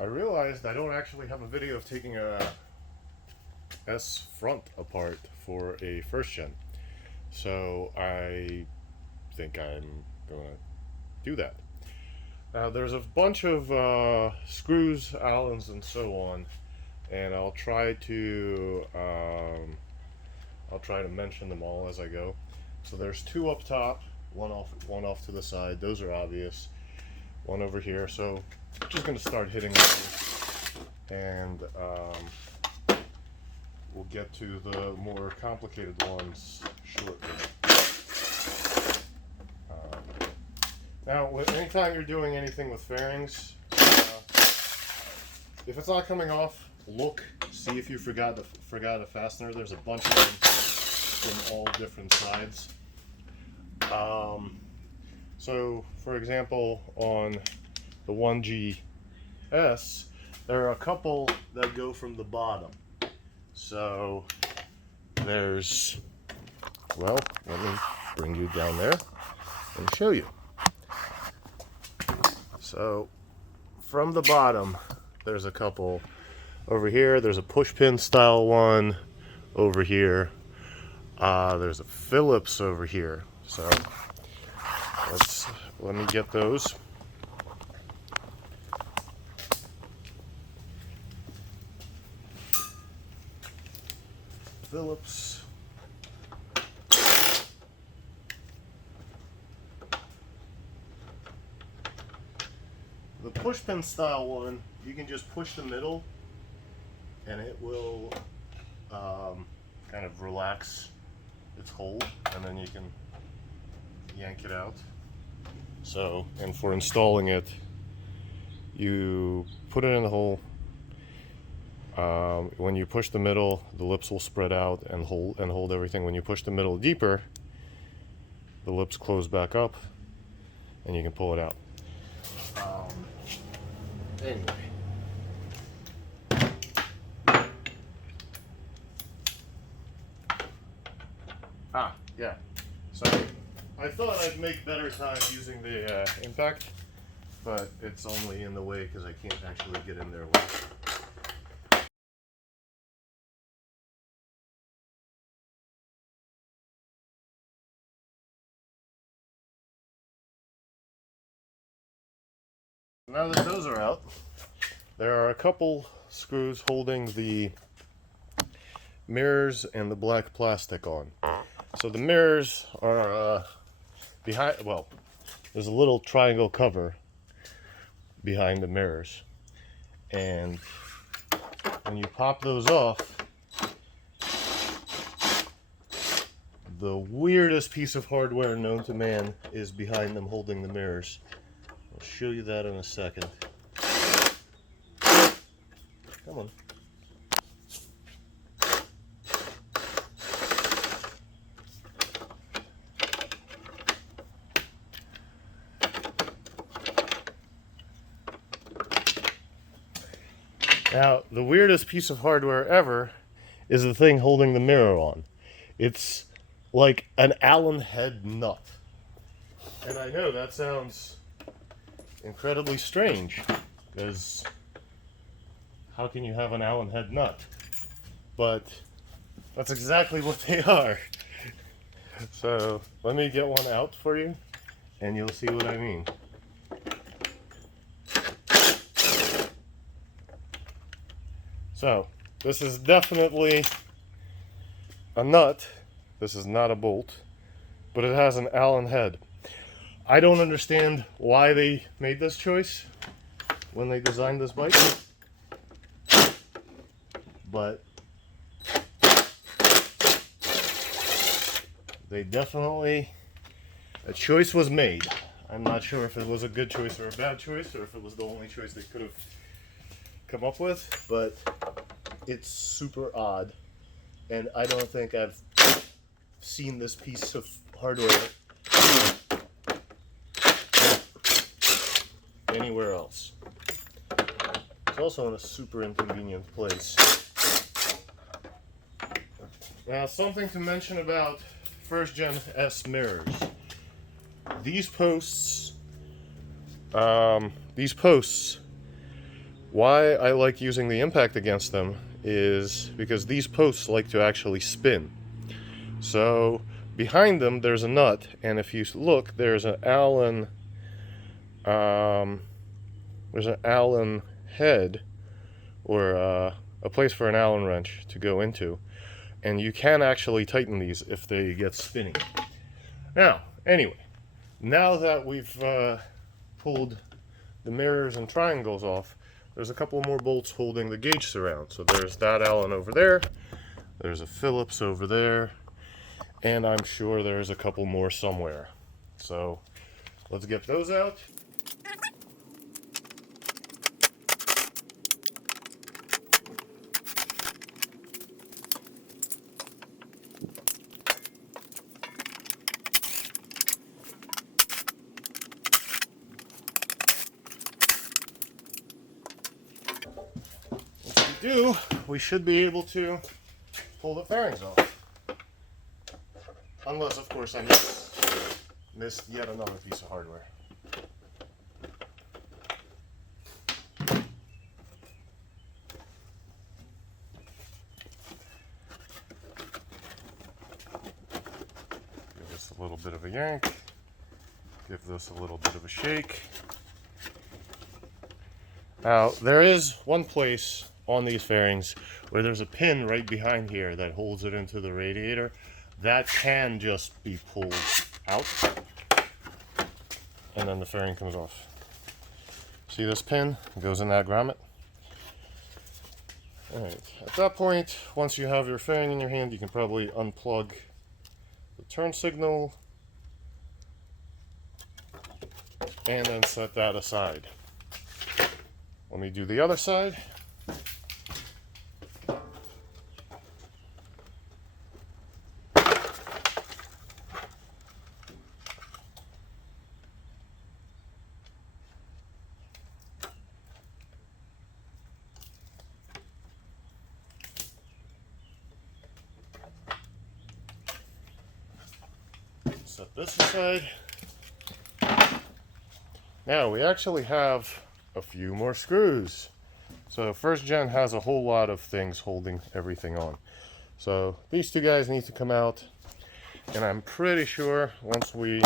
I realized I don't actually have a video of taking a S front apart for a first gen. So I think I'm gonna do that. Now there's a bunch of screws, Allens, and so on, and I'll try to mention them all as I go. So there's two up top, one off to the side. Those are obvious. One over here. So I'm just gonna start hitting those, and we'll get to the more complicated ones shortly. Now, anytime you're doing anything with fairings, if it's not coming off, look, see if you forgot a fastener. There's a bunch of them from all different sides. So, for example, on the 1GS, there are a couple that go from the bottom. So, there's, well, let me bring you down there and show you. So, from the bottom, there's a couple over here. There's a push pin style one over here. There's a Phillips over here. So, let me get those. Phillips. The push pin style one, you can just push the middle and it will kind of relax its hold, and then you can yank it out. So, and for installing it, you put it in the hole. When you push the middle, the lips will spread out and hold everything. When you push the middle deeper, the lips close back up, and you can pull it out. Anyway. Yeah. So I thought I'd make better time using the impact, but it's only in the way because I can't actually get in there with it. Now that those are out, there are a couple screws holding the mirrors and the black plastic on. So the mirrors are behind, well, there's a little triangle cover behind the mirrors. And when you pop those off, the weirdest piece of hardware known to man is behind them holding the mirrors. I'll show you that in a second. Come on. Now, the weirdest piece of hardware ever is the thing holding the mirror on. It's like an Allen head nut. And I know that sounds incredibly strange, because how can you have an Allen head nut? But that's exactly what they are. So let me get one out for you, and you'll see what I mean. So this is definitely a nut. This is not a bolt, but it has an Allen head. I don't understand why they made this choice when they designed this bike, but they definitely, a choice was made. I'm not sure if it was a good choice or a bad choice, or if it was the only choice they could have come up with, but it's super odd, and I don't think I've seen this piece of hardware anywhere else. It's also in a super inconvenient place. Now, something to mention about first gen S mirrors. These posts Why I like using the impact against them is because these posts like to actually spin. So behind them there's a nut, and if you look, there's an Allen head, or a place for an Allen wrench to go into, and you can actually tighten these if they get spinning. Now, anyway, now that we've pulled the mirrors and triangles off, there's a couple more bolts holding the gauge surround. So there's that Allen over there, there's a Phillips over there, and I'm sure there's a couple more somewhere. So let's get those out. We should be able to pull the fairings off. Unless, of course, I missed yet another piece of hardware. Give this a little bit of a yank. Give this a little bit of a shake. Now, there is one place on these fairings where there's a pin right behind here that holds it into the radiator. That can just be pulled out, and then the fairing comes off. See this pin? It goes in that grommet. Alright, at that point, once you have your fairing in your hand, you can probably unplug the turn signal and then set that aside. Let me do the other side. Set this aside. Now we actually have a few more screws. So first gen has a whole lot of things holding everything on. So these two guys need to come out, and I'm pretty sure once we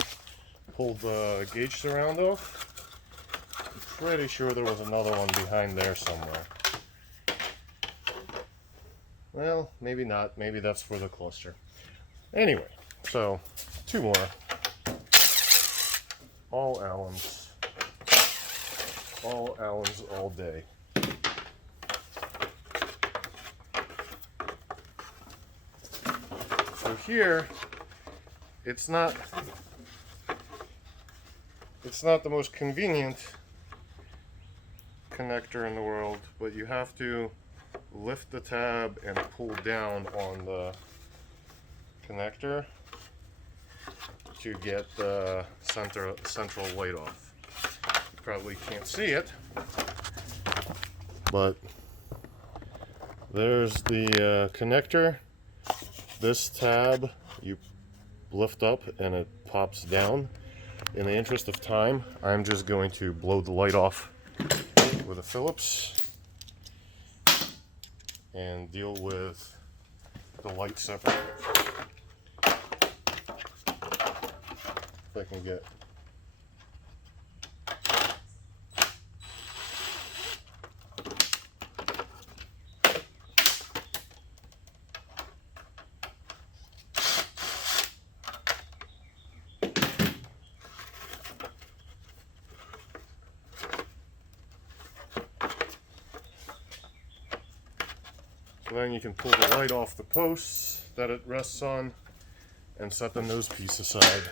pull the gauge surround off, I'm pretty sure there was another one behind there somewhere. Well, maybe not. Maybe that's for the cluster. Anyway, so two more. All Allens. All Allens all day. So here, it's not the most convenient connector in the world, but you have to lift the tab and pull down on the connector to get the central light off. You probably can't see it, but there's the connector. This tab you lift up and it pops down. In the interest of time, I'm just going to blow the light off with a Phillips and deal with the light separator. If I can get. So then you can pull the light off the posts that it rests on and set the nose piece aside.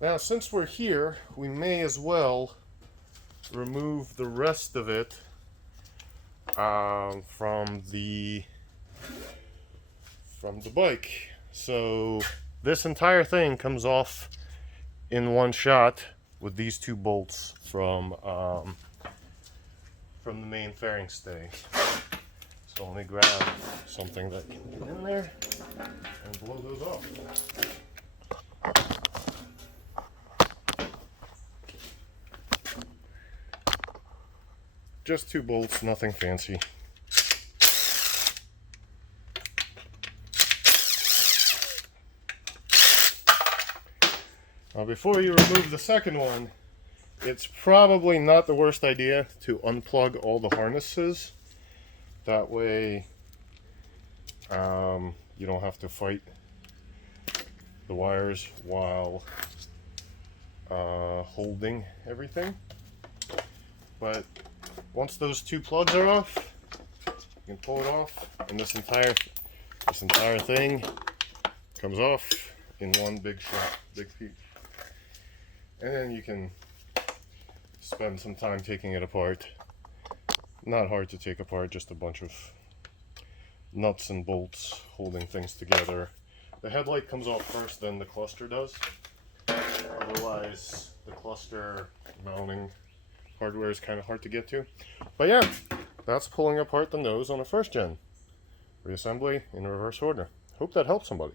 Now, since we're here, we may as well remove the rest of it from the bike. So this entire thing comes off in one shot with these two bolts from the main fairing stay. So let me grab something that can get in there and blow those off. Just 2 bolts, nothing fancy. Now before you remove the second one, it's probably not the worst idea to unplug all the harnesses. That way you don't have to fight the wires while holding everything. But once those 2 plugs are off, you can pull it off, and this entire thing comes off in one big shot, big piece. And then you can spend some time taking it apart. Not hard to take apart, just a bunch of nuts and bolts holding things together. The headlight comes off first, then the cluster does. Otherwise, the cluster mounting hardware is kind of hard to get to. But yeah, that's pulling apart the nose on a first gen. Reassembly in reverse order. Hope that helps somebody.